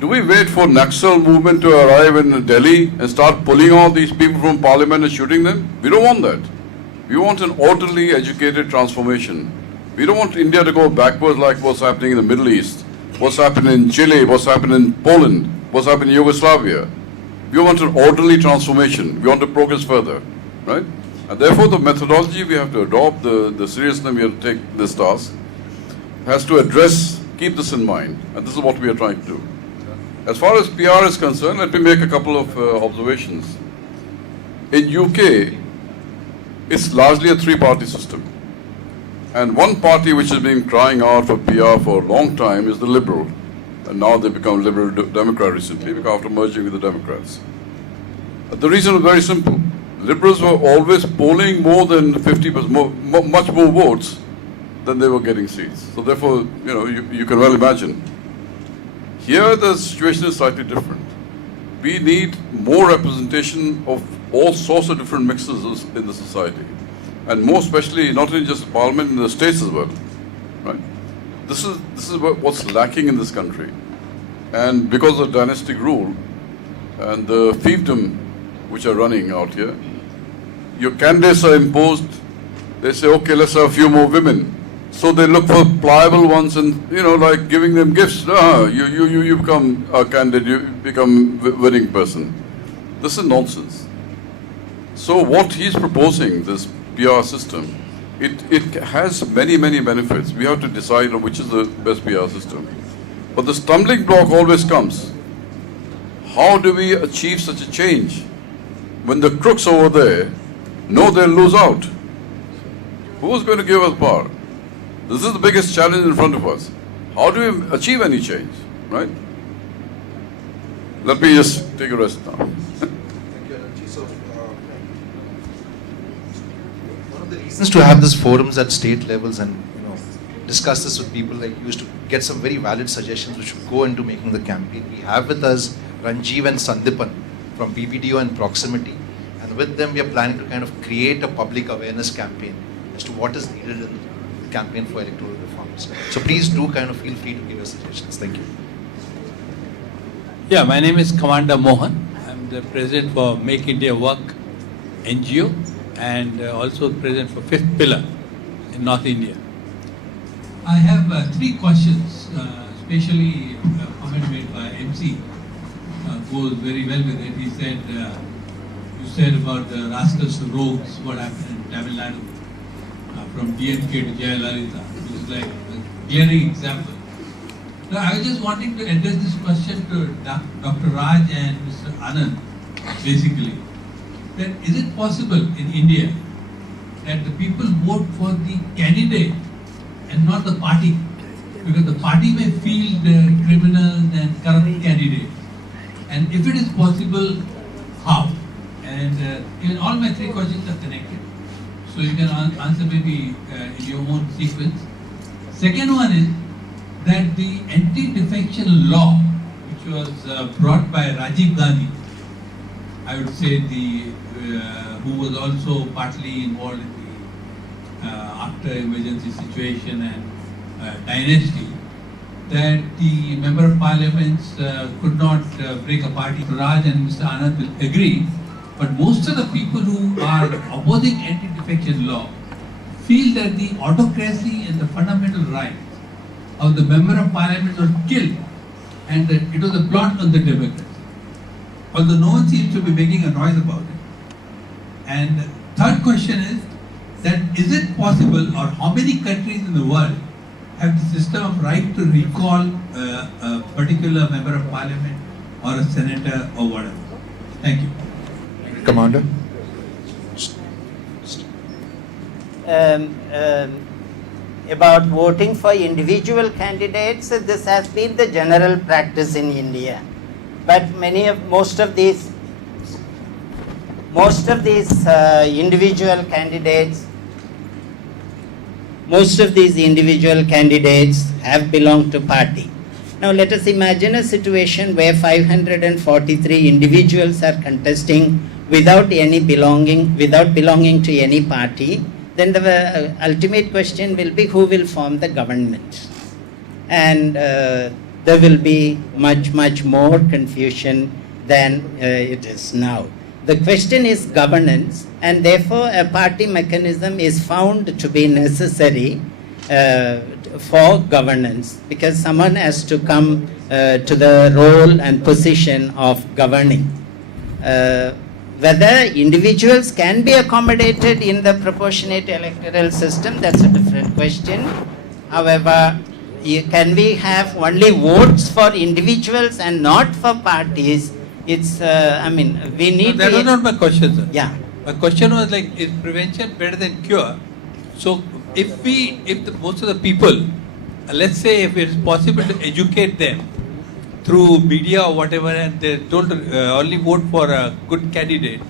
Do we wait for Naxal movement to arrive in Delhi and start pulling all these people from parliament and shooting them? We don't want that. We want an orderly, educated transformation. We don't want India to go backwards like what's happening in the Middle East, what's happening in Chile, what's happening in Poland, what's happening in Yugoslavia. We want an orderly transformation. We want to progress further, right? And therefore, the methodology we have to adopt, the seriousness we have to take this task, has to address, keep this in mind. And this is what we are trying to do. As far as PR is concerned, let me make a couple of observations. In UK, it's largely a three-party system. And one party which has been crying out for PR for a long time is the Liberal. And now they become Liberal Democrat recently after merging with the Democrats. The reason is very simple. Liberals were always polling more than 50%, much more votes than they were getting seats. So therefore, you can well imagine. Here the situation is slightly different. We need more representation of all sorts of different mixes in the society. And more especially, not in just the parliament, in the states as well. Right? This is what's lacking in this country. And because of dynastic rule and the fiefdom which are running out here, your candidates are imposed. They say, okay, let's have a few more women. So they look for pliable ones and, like giving them gifts. You become a candidate, you become a winning person. This is nonsense. So what he's proposing, this PR system, it has many, many benefits. We have to decide on which is the best PR system. But the stumbling block always comes. How do we achieve such a change when the crooks over there know they'll lose out? Who's going to give us power? This is the biggest challenge in front of us. How do we achieve any change, right? Let me just take a rest now. Thank you, Anandji. So, one of the reasons to have these forums at state levels and discuss this with people like you is to get some very valid suggestions which will go into making the campaign. We have with us Ranjeev and Sandipan from BBDO and Proximity, and with them we are planning to kind of create a public awareness campaign as to what is needed in the campaign for electoral reforms. So please do kind of feel free to give your suggestions. Thank you. Yeah, my name is Commander Mohan. I'm the president for Make India Work NGO and also president for Fifth Pillar in North India. I have three questions, especially a comment made by MC goes very well with it. He said, you said about the rascals, the rogues, what happened in Tamil Nadu from DMK to Jayalalitha, which is like a glaring example. Now, I was just wanting to address this question to Dr. Raj and Mr. Anand, basically. That is it possible in India that the people vote for the candidate and not the party? Because the party may feel the criminals and corrupt candidates. And if it is possible, how? And all my three questions are connected. So you can answer maybe in your own sequence. Second one is that the anti-defection law, which was brought by Rajiv Gandhi, I would say who was also partly involved in the after emergency situation and dynasty, that the member of parliaments could not break a party. Raj and Mr. Anand will agree, but most of the people who are opposing anti-defection law feel that the autocracy and the fundamental rights of the member of parliament was killed and that it was a blot on the democracy. Although no one seems to be making a noise about it. And third question is that is it possible, or how many countries in the world have the system of right to recall a particular member of parliament or a senator or whatever? Thank you. Commander. About voting for individual candidates, this has been the general practice in India. But most of these individual candidates have belonged to party. Now let us imagine a situation where 543 individuals are contesting without belonging to any party. Then the ultimate question will be who will form the government. And the there will be much more confusion than it is now. The question is governance, and therefore a party mechanism is found to be necessary for governance, because someone has to come to the role and position of governing. Whether individuals can be accommodated in the proportionate electoral system, that's a different question. However, can we have only votes for individuals and not for parties? It's, we need That was not my question, sir. Yeah. My question was like, is prevention better than cure? So if most of the people, let's say if it's possible to educate them through media or whatever, and they told only vote for a good candidate,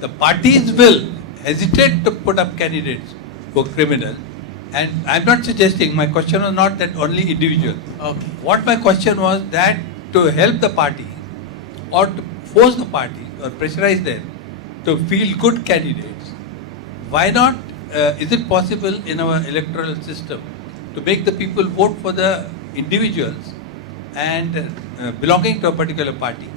the parties will hesitate to put up candidates who are criminal. And I'm not suggesting, my question was not that only individuals. Okay. What my question was that to help the party or to force the party or pressurize them to feel good candidates, why not, is it possible in our electoral system to make the people vote for the individuals and belonging to a particular party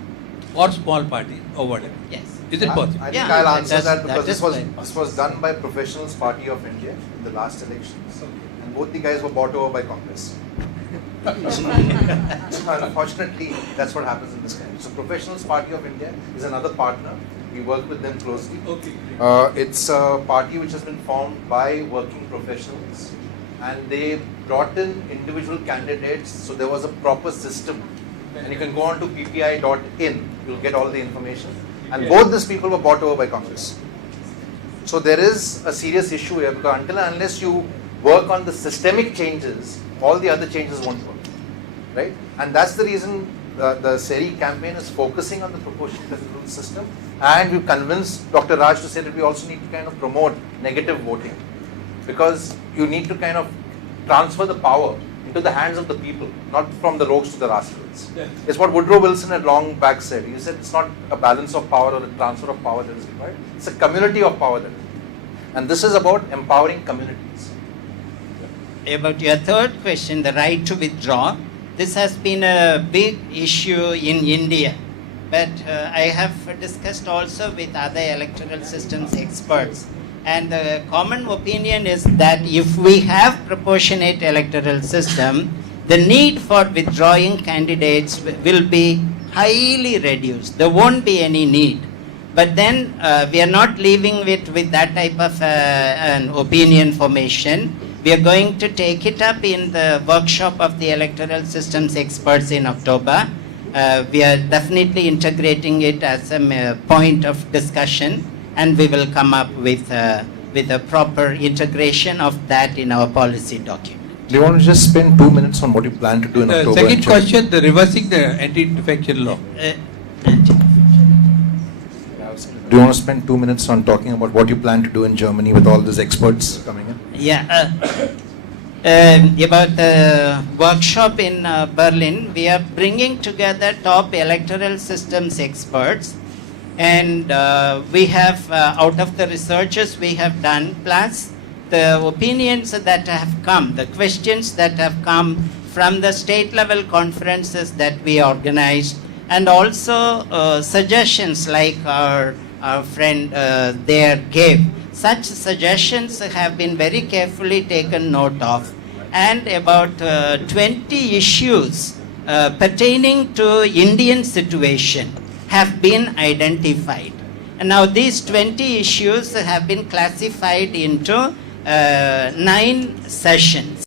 or small party or whatever? Yes. Is it possible? I think Yeah, I'll answer that's- that because that is fine. this was done by Professionals Party of India in the last elections, and both the guys were bought over by Congress. So unfortunately, that's what happens in this country. So Professionals Party of India is another partner. We work with them closely. Okay. It's a party which has been formed by working professionals, and they brought in individual candidates. So there was a proper system, and you can go on to ppi.in. You'll get all the information. And both these people were bought over by Congress. So there is a serious issue here, because until and unless you work on the systemic changes, all the other changes won't work, right? And that's the reason the SERI campaign is focusing on the proportional electoral system, and we've convinced Dr. Raj to say that we also need to kind of promote negative voting, because you need to kind of transfer the power into the hands of the people, not from the rogues to the rascals. Yeah. It's what Woodrow Wilson had long back said. He said it's not a balance of power or a transfer of power that is required, it's a community of power that is required. And this is about empowering communities. About your third question, the right to withdraw, this has been a big issue in India. But I have discussed also with other electoral systems experts. And the common opinion is that if we have proportionate electoral system, the need for withdrawing candidates will be highly reduced. There won't be any need. But then we are not leaving it with that type of an opinion formation. We are going to take it up in the workshop of the electoral systems experts in October. We are definitely integrating it as a point of discussion, and we will come up with a proper integration of that in our policy document. Do you want to just spend 2 minutes on what you plan to do in The October? second question, the reversing the anti-defection law. Do you want to spend 2 minutes on talking about what you plan to do in Germany with all these experts coming in? Yeah. About the workshop in Berlin, we are bringing together top electoral systems experts, and we have, out of the researches we have done, plus the opinions that have come, the questions that have come from the state level conferences that we organized, and also suggestions like our friend there gave. Such suggestions have been very carefully taken note of, and about 20 issues pertaining to Indian situation have been identified. And now these 20 issues have been classified into 9 sessions.